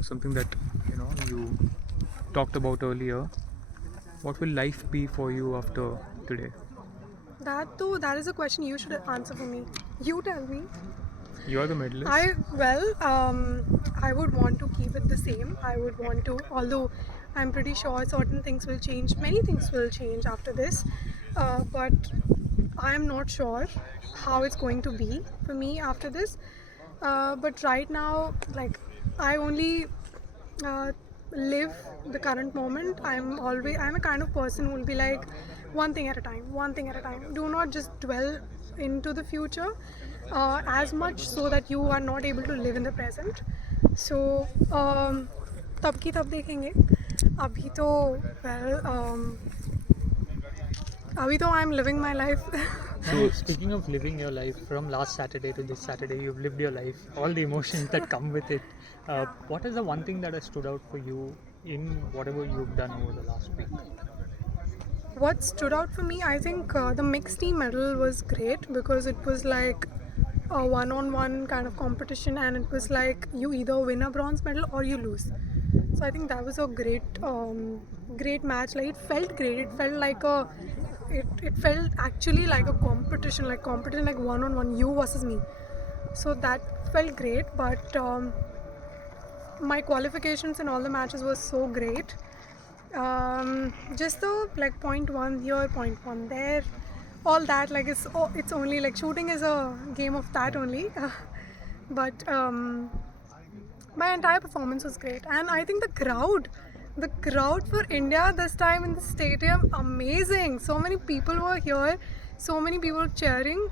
something that you talked about earlier. What will life be for you after today? That is a question you should answer for me. You tell me. You are the medalist. I would want to keep it the same. I would want to, although I'm pretty sure certain things will change. Many things will change after this, but I am not sure how it's going to be for me after this. But right now, like I only uh, live the current moment. I'm a kind of person who will be like one thing at a time, one thing at a time. Do not just dwell into the future as much so that you are not able to live in the present. So तब की तब देखेंगे. अभी तो अभी तो I'm living my life. So, speaking of living your life, from last Saturday to this Saturday, you've lived your life, all the emotions that come with it. What is the one thing that has stood out for you in whatever you've done over the last week? What stood out for me, I think the mixed team medal was great because it was like a one-on-one kind of competition, and it was like you either win a bronze medal or you lose. So I think that was a great match. Like it felt great. It felt like it felt actually like a competition, like one-on-one, you versus me. So that felt great. But my qualifications in all the matches was so great. Just the like point one here, point one there, all that, like it's only like shooting is a game of that only. But my entire performance was great, and I think the crowd for India this time in the stadium, amazing. So many people were here, so many people cheering.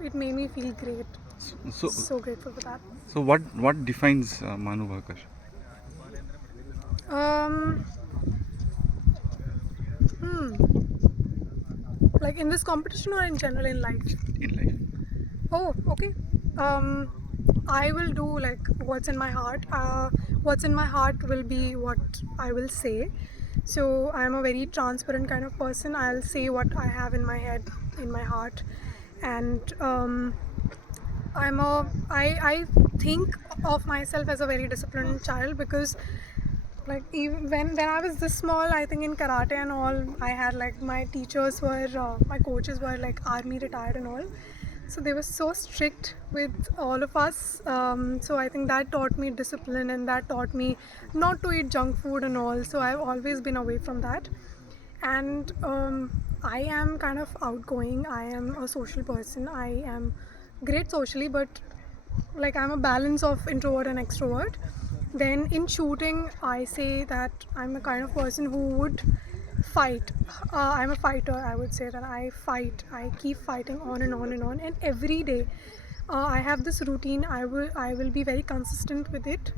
It made me feel great. So grateful for that. So what defines Manu Bhaker? Like in this competition or in general in life? In life. Oh, okay. I will do like what's in my heart. What's in my heart will be what I will say. So I'm a very transparent kind of person. I'll say what I have in my head, in my heart, and I think of myself as a very disciplined child because like even when I was this small, I think in karate and all, I had like my teachers were my coaches were like army retired and all, so they were so strict with all of us. So I think that taught me discipline, and that taught me not to eat junk food and all. So I've always been away from that, and I am kind of outgoing. I am a social person. I am great socially, but like I'm a balance of introvert and extrovert. Then in shooting, I say that I'm the kind of person who would fight. I'm a fighter. I would say that I fight. I keep fighting on and on and on. And every day, I have this routine. I will be very consistent with it.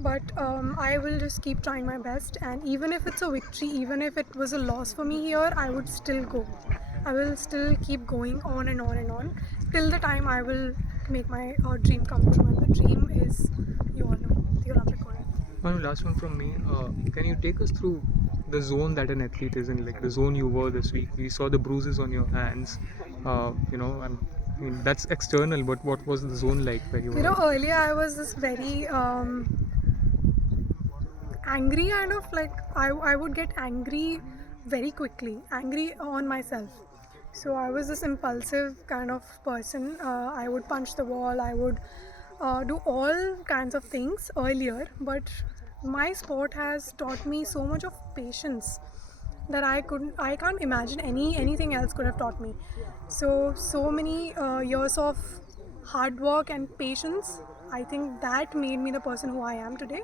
But I will just keep trying my best. And even if it's a victory, even if it was a loss for me here, I would still go. I will still keep going on and on and on till the time I will make my dream come true. And the dream is, you all know, the Olympic gold. One last one from me. Can you take us through the zone that an athlete is in, like the zone you were this week? We saw the bruises on your hands. I mean, that's external, but what was the zone like where you were? You know, earlier I was this very angry kind of, like I would get angry very quickly, angry on myself. So I was this impulsive kind of person. I would punch the wall. I would do all kinds of things earlier, but my sport has taught me so much of patience that I can't imagine anything else could have taught me. So many years of hard work and patience, I think that made me the person who I am today.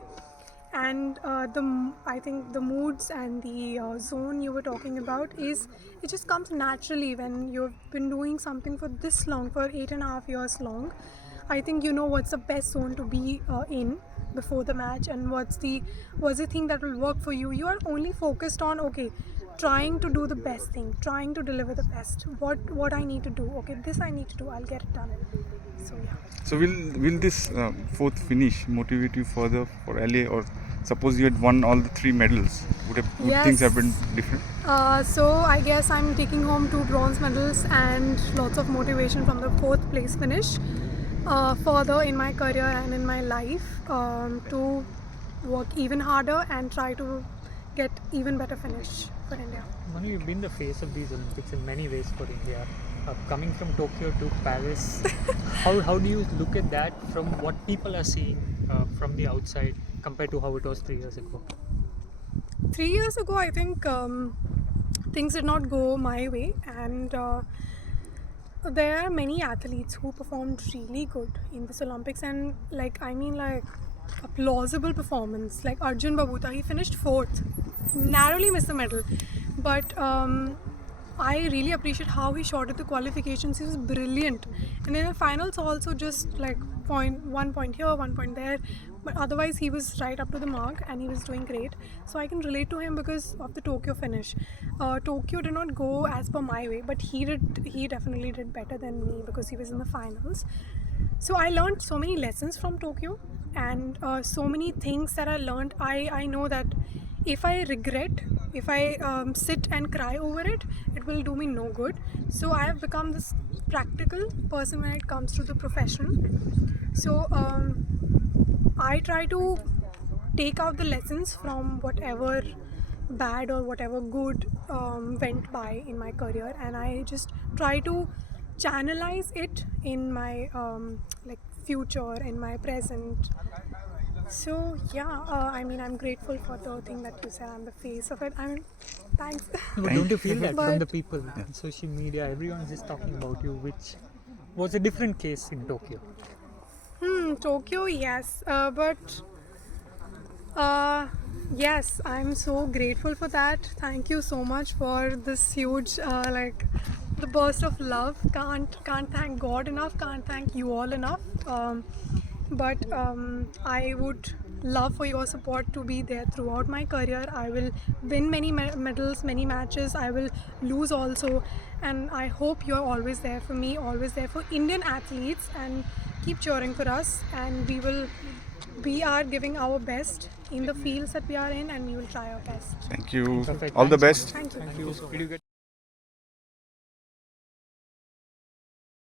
And I think the moods and the zone you were talking about it just comes naturally when you've been doing something for this long, for 8.5 years long. I think you know what's the best zone to be in before the match, and what's the thing that will work for you. You are only focused on, okay, trying to do the best thing, trying to deliver the best. What I need to do, okay, this I need to do, I'll get it done. So yeah. So will this fourth finish motivate you further for LA, or suppose you had won all the 3 medals, would Yes. things have been different? So I guess I'm taking home 2 bronze medals and lots of motivation from the 4th place finish. further in my career and in my life, to work even harder and try to get even better finish for India. Manu, you've been the face of these Olympics in many ways for India. Coming from Tokyo to Paris, how do you look at that from what people are seeing from the outside compared to how it was 3 years ago? 3 years ago, I think things did not go my way, and there are many athletes who performed really good in this Olympics, and like a plausible performance. Like Arjun Babuta, he finished 4th, narrowly missed the medal, but I really appreciate how he shot at the qualifications. He was brilliant, and in the finals also just like 1 point here, 1 point there, but otherwise he was right up to the mark and he was doing great. So I can relate to him because of the Tokyo finish. Tokyo did not go as per my way, but he definitely did better than me because he was in the finals. So I learned so many lessons from Tokyo, and so many things that I learned. I know that if I regret, if I sit and cry over it, it will do me no good. So I have become this practical person when it comes to the profession. So I try to take out the lessons from whatever bad or whatever good went by in my career, and I just try to channelize it in my like future, in my present. So yeah, I mean, I'm grateful for the thing that you said. I'm the face of it. I mean, thanks. But don't you feel that from But- the people on social media, everyone's just talking about you, which was a different case in Tokyo? Tokyo, yes, but yes, I'm so grateful for that. Thank you so much for this huge like the burst of love. Can't thank God enough. Can't thank you all enough. But I would love for your support to be there throughout my career. I will win many medals, many matches. I will lose also, and I hope you're always there for me, always there for Indian athletes, and keep cheering for us. And we are giving our best in the fields that we are in, and we will try our best. Thank you. Perfect. All the Thanks, best. Thank you. Thank you so much. Did you get